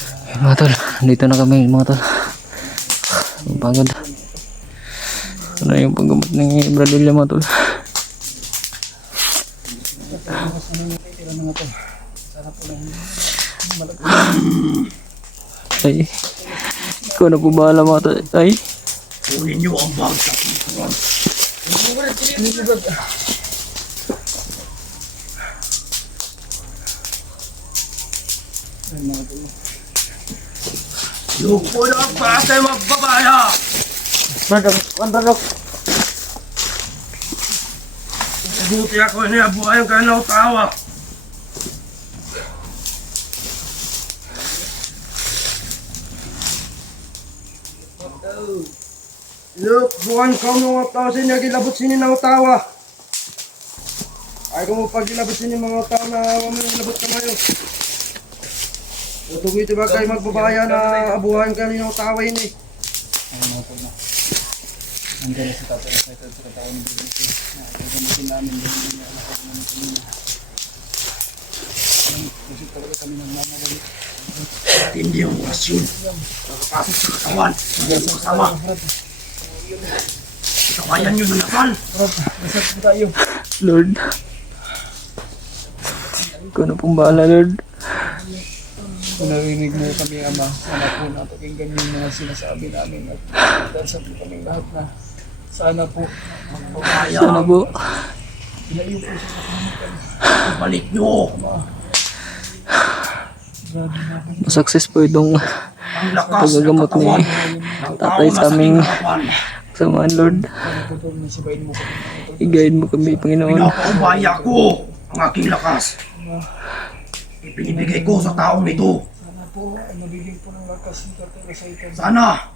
Ayun mga tol, dito na kami mga tol. Ang pagod. Ano yung paggamot ng Bradilla mga tol. Ay, ikaw na po bahala mga tol. Ay, kunin niyo ang bag sa pintuan. Yung po na ang bata ay magbabaya. Buti ako inabuhayan ka ng tawa. Look, buwan ka mga tao sa inyo, gilabot sinin ng tawa. Ay kung pagilabot sinin mga tao na mamilabot ka ngayon. Tutugoy ito ba kayo magbabaya na abuhayan ka ng tawa yun eh. Ayun mga po na. Nandiyan na si Tatay sa katawan ng Bibisi. Nakakagamitin namin din yung anak ko namin kanina. Kasi talaga kami ng mamadali. Hindi ang orasyon. Nakapasok sa katawan. Hindi ang kasama. Kawayan nyo na naman. Rob, nasat po tayo. Lord. Ikaw na pong bahala Lord. Kung narinig mo kami, Ama, sana po napakinggan yung mga sinasabi namin at dasal po kami lahat na sana po magpapaya. Sana po. Ilayo po sa kapanitan. Balik nyo. Grabe na po. Success po itong Ang lakas ng paggagamot ni katawan. Ng tao tatay na sa sa aming harapan. samaan Lord. Sana po nasibayin mo kami. I-guide mo kami Panginoon. Pinapaubaya ko ang aking lakas. Ipinibigay ko sa taong ito. Sana po ay mabigyan po ng lakas ni Tatay Rasaitan. Sana,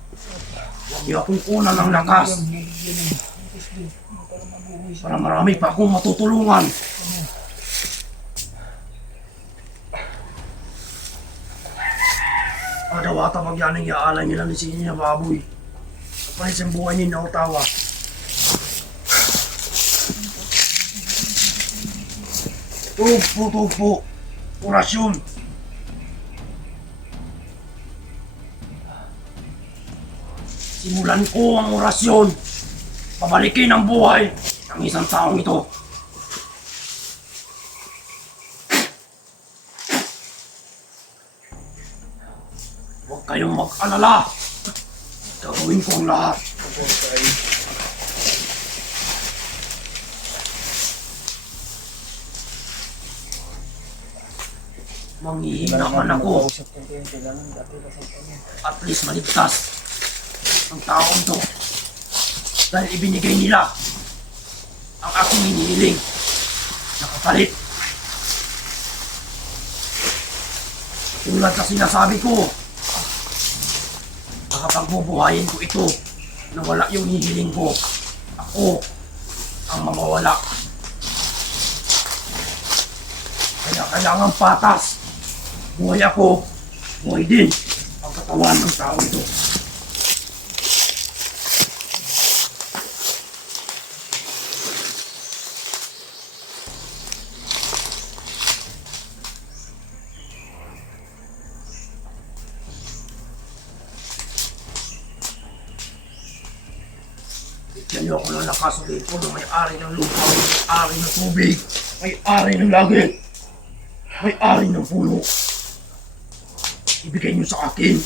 huwag niyo akong kunan ng lakas Mabigyan ng lakas din para mabuhay sa para marami pa akong matutulungan. Adawata magyanang iaalay nila ni Sini na baboy. Kapalit sa buhay ni Nautawa. Tugpo. Orasyon. Simulan ko ang orasyon. Pabalikin ang buhay ng isang taong ito. Huwag kayong mag-alala. Gagawin ko ang lahat. Manghihingaman ako. Kausap ko kayo, kailangan Tatay Rasaitan. At least maligtas ang taong to. Dahil ibinigay nila ang aking hinihiling na kapalit. Tulad sa sinasabi ko, makapagbubuhayin ko ito na wala yung hihiling ko. Ako ang mamawala. Kaya kailangan patas. Buhay ako, buhay din ang katawan ng tao ito. Bigyan niyo ako ng lakas ulit ko na may-ari ng lupa, may-ari ng tubig, may-ari ng langit, may-ari ng puno. Ibigay niyo sa akin.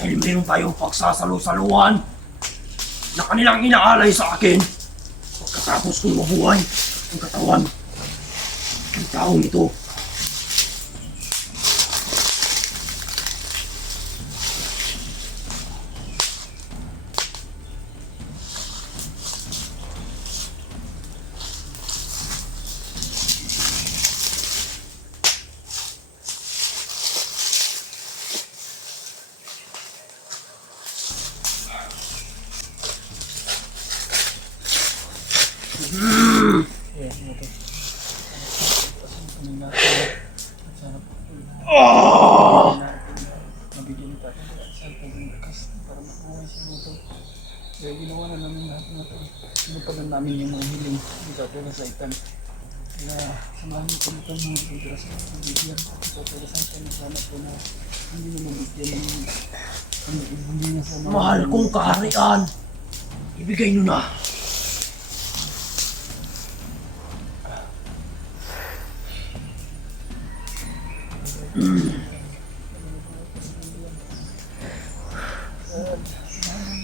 Dahil meron tayong pagsasalo-saluhan na kanilang inaalay sa akin pagkatapos kong mabuhay ang katawan ng taong ito. Mabigyan ni Tatay Rasaitan ng lakas para mabuhay siya nito. Kaya ginawa na namin lahat na ito. Sinupadan namin yung mga hiling ni Tatay Rasaitan. Kaya samahan niyo po ito mga Tatay Rasaitan. Pagkakasal na sana po na hindi naman bigyan ng hindi na sana. Mahal kong kaharian, ibigay nyo na.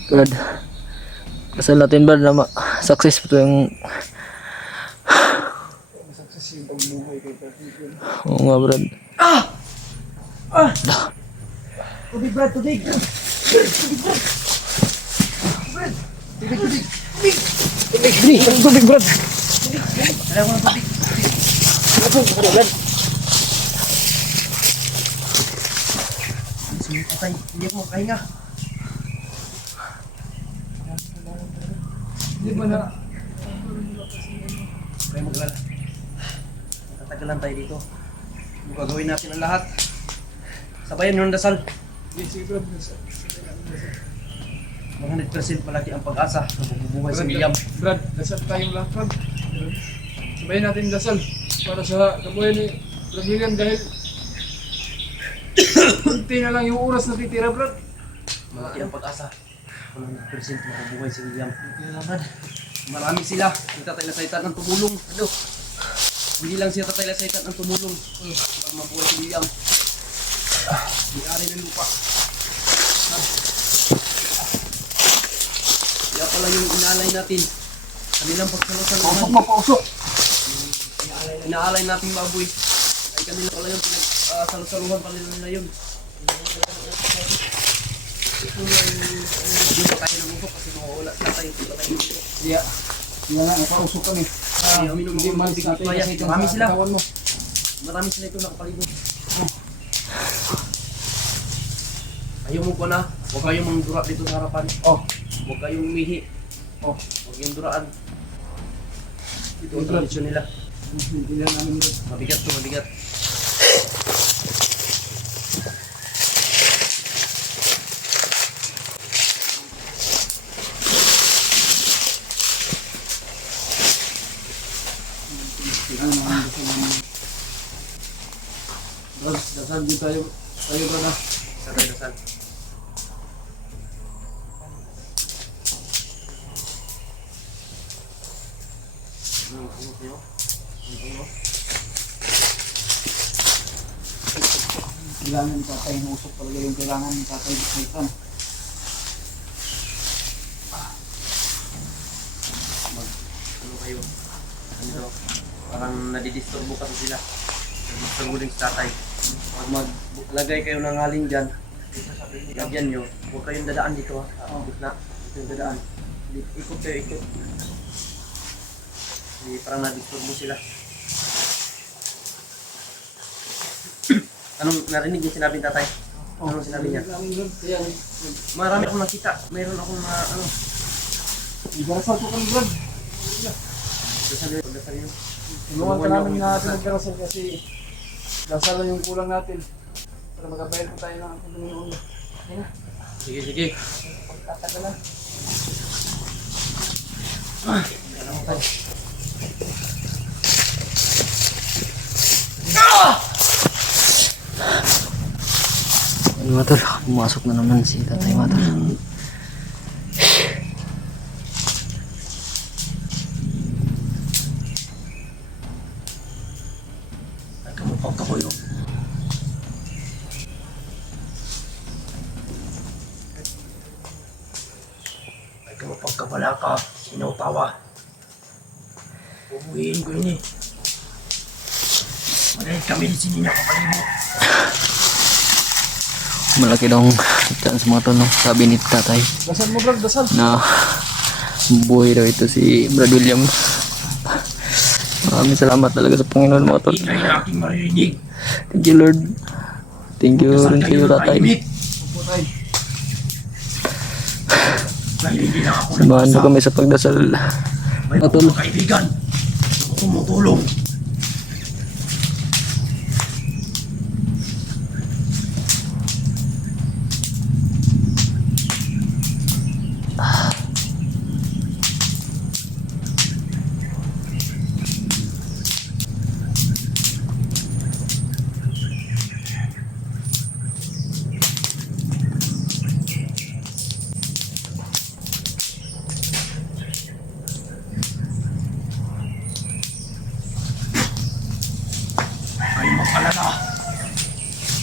Brad, kasal natin Brad na success po yung Success yung pagbuhay kay Patrick. oo nga Brad. Tubig, Brad, tubig. Tubig, Brad! Alam mo na tubig. Sige, patay. Hindi ako makahinga. Hindi ba na? Kaya maglala. Tatagalan tayo dito. Gagawin natin ang lahat. Sabayan nyo ng dasal. Yes, Brad. 100% palagi ang pag-asa na mabubuhay si William. Brad, dasal tayong lahat, Brad. Sabayin natin dasal para sa kabuhay ni Brad William dahil kunti na lang yung oras na titira, Brad. Malaki ang pag-asa. 100% mabubuhay si William. Marami sila. Yung tatay na saitan ng tumulong. Ano? Hindi lang siya tatay na saitan ng tumulong. Para mabuhay si William. May-ari ng lupa. Kaya pala yung inaalay natin. Kanilang pagsalusaluhan. Pausok! Inaalay natin baboy. Ay kanila pala yung pinagsalusaluhan pala nila yun. Hindi pa tayo nangusok kasi mawawala sa tayo. Yeah. Yan nga, napausok kami. Hindi malis natin kasi ito Marami sa sila. katawan mo. Marami sila ito nakapalibot. Ayaw mo ko na. Huwag kayong mangdura dito sa harapan. Oh, Huwag kayong umihi. oh. Huwag yung duraan. Ito ang Brad. tradisyon nila. Hindi na namin Brad. Mabigat to, mabigat. Brad, dasal din tayo. Tayo, Brad, ah. Dasal. Kailangan ni Tatay, nausok talaga yung kailangan ni Tatay Satan. Ano kayo? Ano to? Parang nadidisturbo kasi sila. Nadidisturbo din si tatay. Pag maglagay kayo ng haling dyan, lagyan nyo, huwag kayong dadaan dito ha. Sa gitna, ito yung dadaan. Ikot kayo, ikot. Hindi, parang nadisturbo sila. Anong narinig yung sinabi ng tatay? Anong sinabi niya? Kaya, Marami akong nakita. Mayroon akong ibarasal po kami, Brad. dasal yun. Tulungan ka namin na pinagdarasal kasi dasal lang yung kulang natin para magabayad po tayo ng ating Panginoon. Kaya, Sige, sige. pagkatagalan. Ayun mga tol, pumasok na naman si tatay mga tol. Nagkamukhang kaboyo. Nagkamukhang kabala ka. Sinaw tawa. Ubuhin ko yun eh. Maliit kami di sini nakapalimot. Malaki daw ang chance mga tol, no? Sabi ni tatay Dasal mo, Brad, dasal. na buhay daw ito si Brad William. Maraming salamat talaga sa Panginoon mga tol. Ingay na aking maririnig. Thank you Lord. Thank you Saan rin kayo kayo tatay. nakahimik? Opo, Tay. Dahil hindi na ako Samahan mo nag-asa. kami sa pagdasal. May Atol. mga kaibigan. na tumutulong.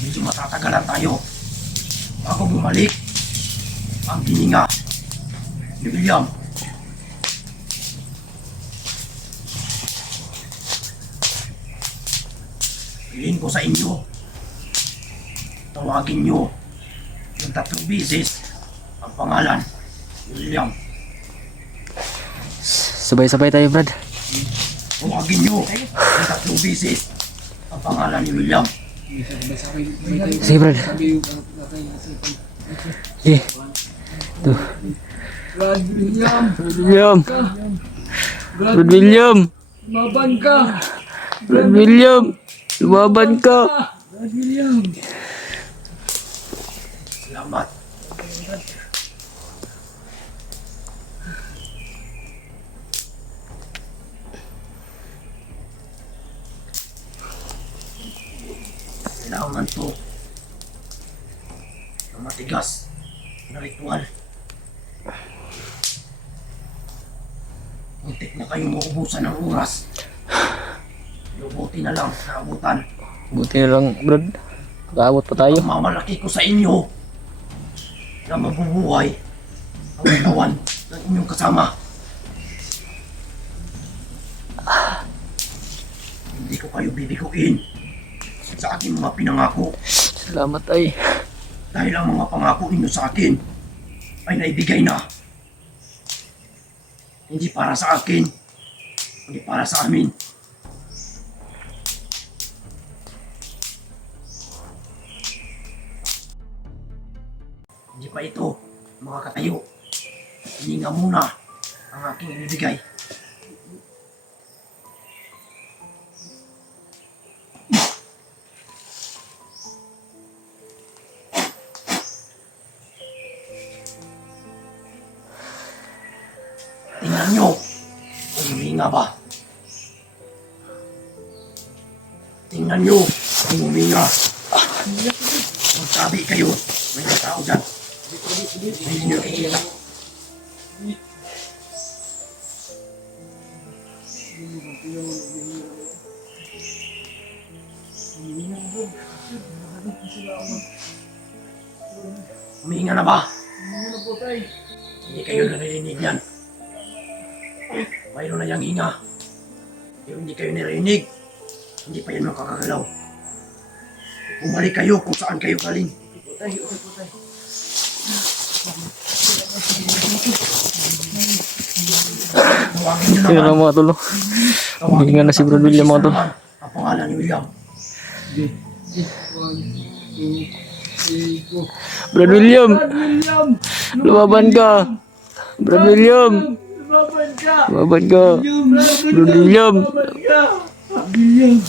medyo matatagalan tayo bago bumalik ang hininga ni William. Piliin ko sa inyo, tawagin nyo yung 3 beses ang pangalan ni William. Sabay-sabay tayo, Brad. Tawagin nyo yung 3 beses ang pangalan ni William. Sige, Brad. Sige. Ito. Brad William, William. Brad Brad William. Lumaban ka! Brad William. Lumaban ka. Brad William! Salamat. Kailangan to ng matigas na ritual. Muntik na kayong maubusan ng oras. Lubuti na lang sa abutan. Buti na lang, Brad. Kaabot pa tayo. Ang mamalaki ko sa inyo na mabubuhay ang katawan ng inyong kasama. Hindi ko kayo bibiguin sa aking mga pinangako Salamat ay. dahil ang mga pangako ninyo sa akin ay naibigay na. Hindi para sa akin, hindi para sa amin. Hindi pa ito makakatayo. Hininga muna ang aking ibibigay. Tingnan nyo kung huminga ba. Tingnan nyo kung huminga. Magsabi kayo, may mga tao dyan. Hindi nyo nakikita. Huminga na ba? Hindi kayo narinig yan. Mayroon na yung hinga. Pero hindi kayo narinig. Hindi pa yan makakagalaw. Bumalik kayo kung saan kayo galing. Tawagin nyo Sino naman. lang mga tulo? Hindi nga na si Brad William mga tol. Ang pangalan ni William. Brad William. William! Lumaban ka. Brad William. Lumaban ka! Lumaban ka. Brad William. Lumaban ka! William!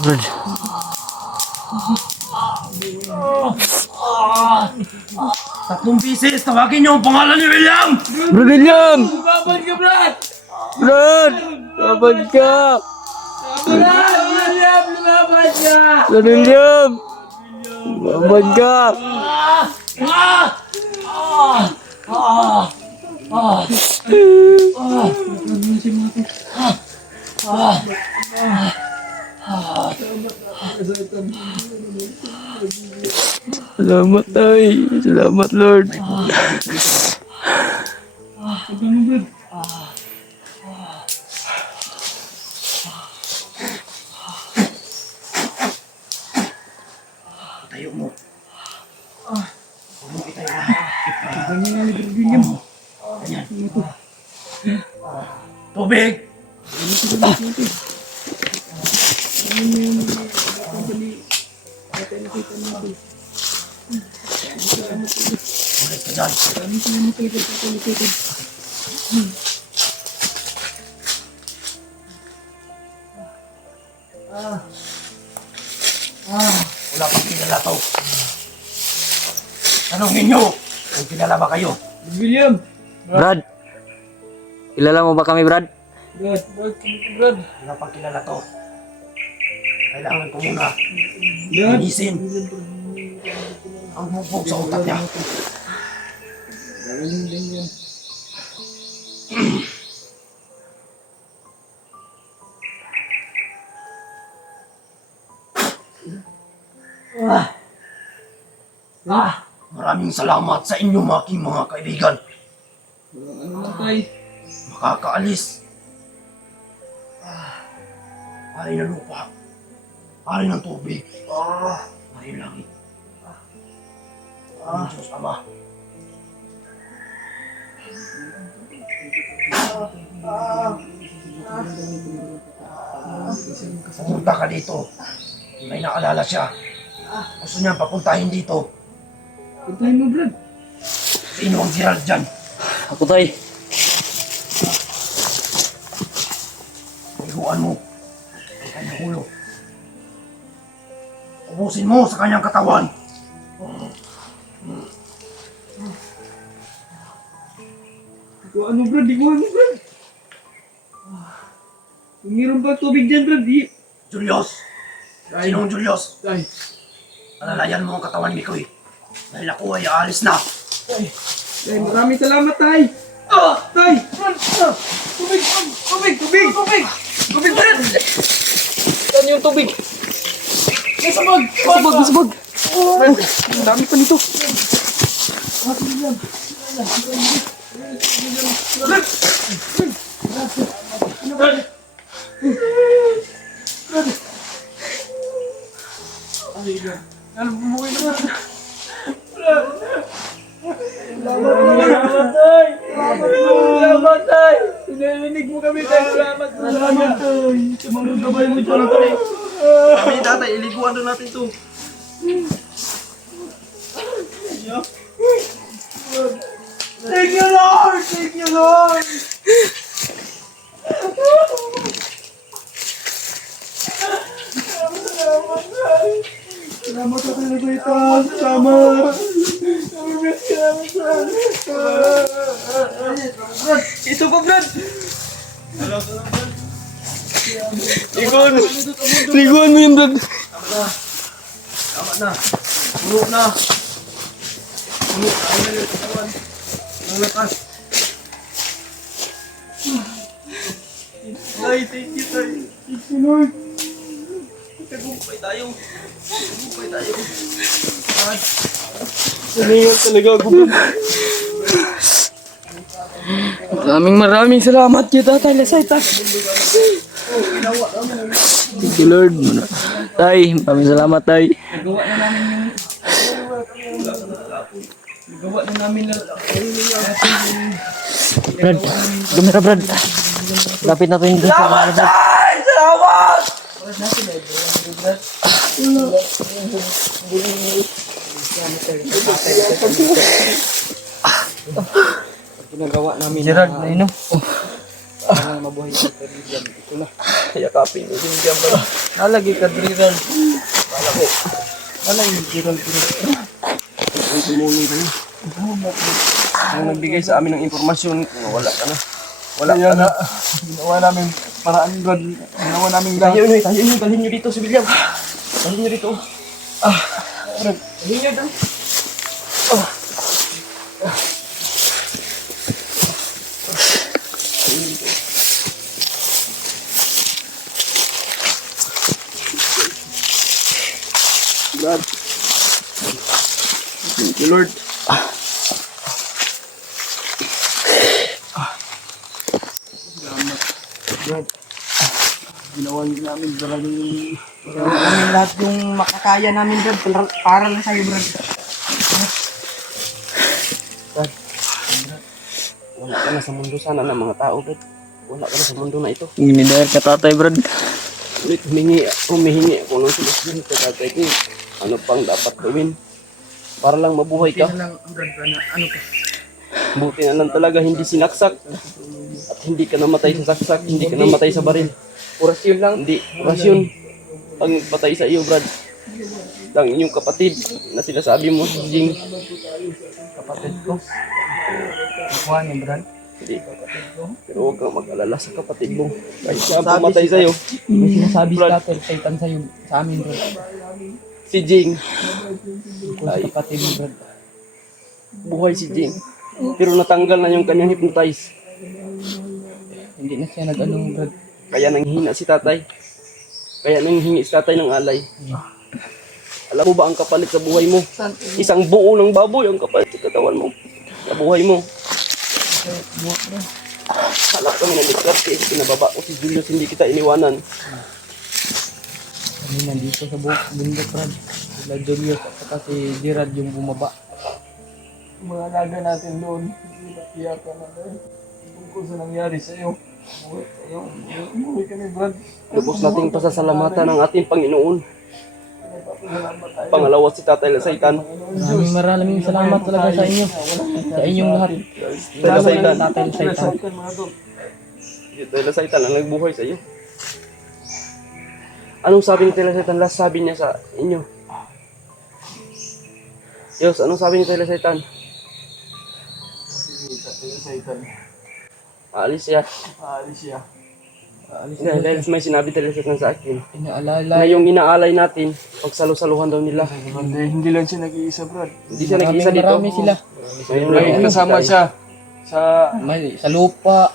Brad. Tatlong bisis, tawagin niyo ang pangalan ni William! Brad William. Lumaban ka, Brad! Brad. Lumaban ka. Brad! William! Lumaban ka! Brad William. Lumaban ka. Salamat ay. Salamat Lord. Tayo mo. Huwag mo itayo lahat. Ganyan. Tubig! Ulit ka dyan. Wala pang kilala to. Tanungin nyo kung kilala ba kayo. William! Brad. Kilala mo ba kami, Brad? Brad, kami ko, Brad. Wala pang kilala to. Kailangan ko muna Brad! linisin ang bubog sa utak niya. Galing din yan. Maraming salamat sa inyo aking mga kaibigan. Walang ano lang tay. Makakaalis. Hari ng lupa. Hari ng tubig. Hari ng langit. Hari ng Diyos Ama. Pumunta ka dito. May naalala siya. Gusto niya papuntahin dito. Puntahin mo, Brad. Sino ang Gerald dyan? Ako, tay. Iguan mo ang kanyang ulo. Ubusin mo sa kanyang katawan. Ikuan mo, Brad. Ikuan mo, Brad. Umiram ba tubig dyan, Brad? Di. Julius! Sinong Julius? Tay. Alalayan mo ang katawan ni Mikoy. Dahil ako ay aalis na. Tay, maraming salamat, tay. Tay! Brad! Tubig! Tubig! Tubig! Tubig! Tubig, Brad! Saan yung tubig? Nasabag! Masabag, masabag. Ang dami pa nito. Ano, bumuhay na, Brad. Salamat, tay! Salamat, tay! Pinarinig mo kami, tay! Salamat, tay! Sa mga gabay mo dyan, tay! Kami tatay, iliguan doon natin to. Thank you, Lord! Thank you, Lord! Salamat sa kalibutan! Salamat! Namimiss ka namin, Brad! Ito pa, Brad! Liguan mo yung Brad! Tama na. Puno na. Puno na. Ayun na yung katawan. Ang lakas. Tay, thank you, tay. Thank you, Lord! Tagumpay tayo. Tagumpay tayo. Sinayan talaga ako, Brad! Maraming salamat kita, Tay Lasayta! Thank you, Lord. Tay, maraming salamat, tay. Nagawa na namin yung... Nagawa na namin lang. Brad, gumira, Brad. Lapit na to yung dito. Salamat, Brad. Ginagawa namin Gerald, na ino. na mabuhay sa William. Ito na. Yakapin mo din dyan ba? Nalagi ka, Gerald. Nalagi, Gerald. Ang tumulong ka na. Ang nagbigay sa amin ng impormasyon, wala ka na. Wala Kaya ka na. na, ginawa namin paraan, Brad. Ginawa namin lahat. Tayo nyo, dalhin nyo dito si William. Dalhin nyo dito. Brad, Dalhin nyo dito. Brad. Thank you, Lord. Salamat, Brad. Ginawa niyo namin talagang namin lahat yung makakaya namin, Brad. Para lang sa'yo, Brad. Wala ka na sa mundo sana ng mga tao, Brad. wala ka na sa mundo na ito. Ginidahil ka tatay, Brad. Ulit humihingi ako ng solusyon sa tatay ko. Ano pang dapat gawin? Para lang mabuhay ka. Kaya lang, Brad, na ano pa? Buti na lang talaga hindi sinaksak. At hindi ka namatay sa saksak, hindi ka namatay sa baril. Orasyon lang. Hindi, orasyon. Ang patay sa iyo, Brad. Ang inyong kapatid na sinasabi mo, si Jing. Kapatid ko. Nakuha niya, Brad. Hindi. Pero huwag kang mag-alala sa kapatid mo. Kahit siya ang pumatay sa iyo. May sinasabi Brad. sa Satan sa'yo, sa amin, Brad. Si Jing. Kung sa kapatid mo, Brad. Buhay si Jing. Pero natanggal na yung kanyang hypnotize. Hindi na siya nag-ano, Brad. Kaya nanghina si tatay. Kaya nanghingi si tatay ng alay. Alam mo ba ang kapalit sa buhay mo? Isang buo ng baboy ang kapalit sa katawan mo. Sa buhay mo. Halap kami ng diskarte. Pinababa ko si Julius, hindi kita iniwanan. Kami nandito sa bundok, Brad. Sila Julius at saka si Gerard yung bumaba. Mga alaga natin doon, hindi nakiyakan na dahil tungkol sa nangyari sa'yo. Umuwi kami, Brad. Lubos nating pasasalamatan ng ating Panginoon. Salamat tayo. Pangalawa si Tatay Lasaitan. Maraming salamat talaga sa inyo. Sa inyong lahat. Tatay Lasaitan. Tatay Satan. Tatay Lasaitan ang nagbuhay sa iyo. Anong sabi ni Tatay Lasaitan? Last sabi niya sa inyo. Diyos, anong sabi ni Tatay Lasaitan? Aalis siya. Aalis siya. Dahil may sinabi Tatay Lasaitan sa akin. Inaalala. Na yung inaalay natin, pagsalo-saluhan daw nila. Hindi lang siya nag-iisa, Brad. Hindi siya nag-isa dito. Marami sila. May kasama siya sa May sa lupa.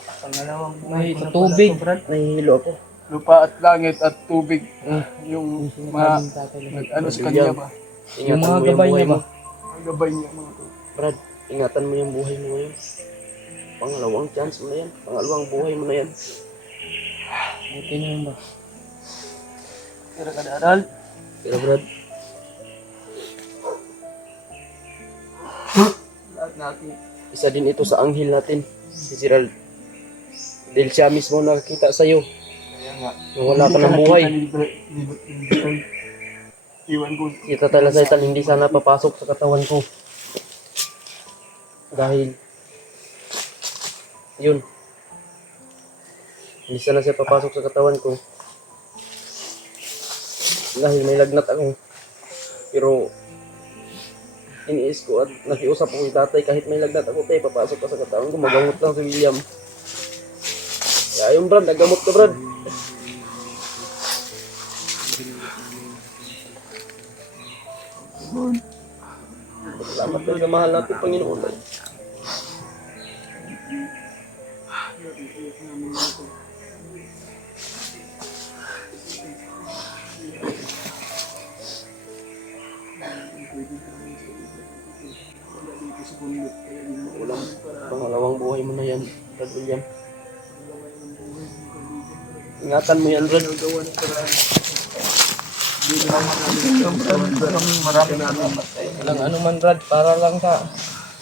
May sa tubig. Nahihilo ako. lupa at langit at tubig. Yung mga ano sa kanya ba? Yung Ingatan mga mo yung gabay buhay niya mo. ba? Ang gabay niya mga to. Brad, ingatan mo yung buhay mo ngayon. Pangalawang chance mo na yan. Pangalawang buhay mo na yan. Buti na yun ba? Kira ka na aral. Pero Brad, Lahat natin. isa din ito sa anghel natin. Si Gerald. Dahil siya mismo nakakita sa'yo. Kaya nga. Na wala ka ng buhay. Iwan ko. Si Tatay Lasaitan hindi sana papasok sa katawan ko. Dahil yun. Hindi sana siya papasok sa katawan ko. Dahil may lagnat ako. Pero iniis ko at nakiusap ako yung tatay kahit may lagnat ako, tayo papasok ka sa katawan ko, magamot lang si William. Kaya yung Brad, nagamot ka Brad. Salamat talaga, mahal natin Panginoon. Walang pangalawang buhay mo na yan, Brad William. Ingatan mo yan, Brad. Walang ano man, Brad. Para lang sa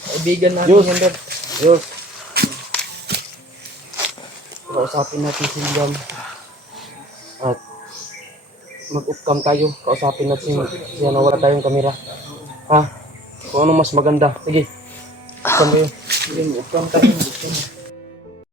kaibigan natin Diyos. yan, Brad. Diyos. Kausapin natin si William. At mag-upcam tayo. Kausapin natin siya na wala tayong kamera. Ha? Kung ano mas maganda. Sige. Upcam kayo. Sige, upcam tayo.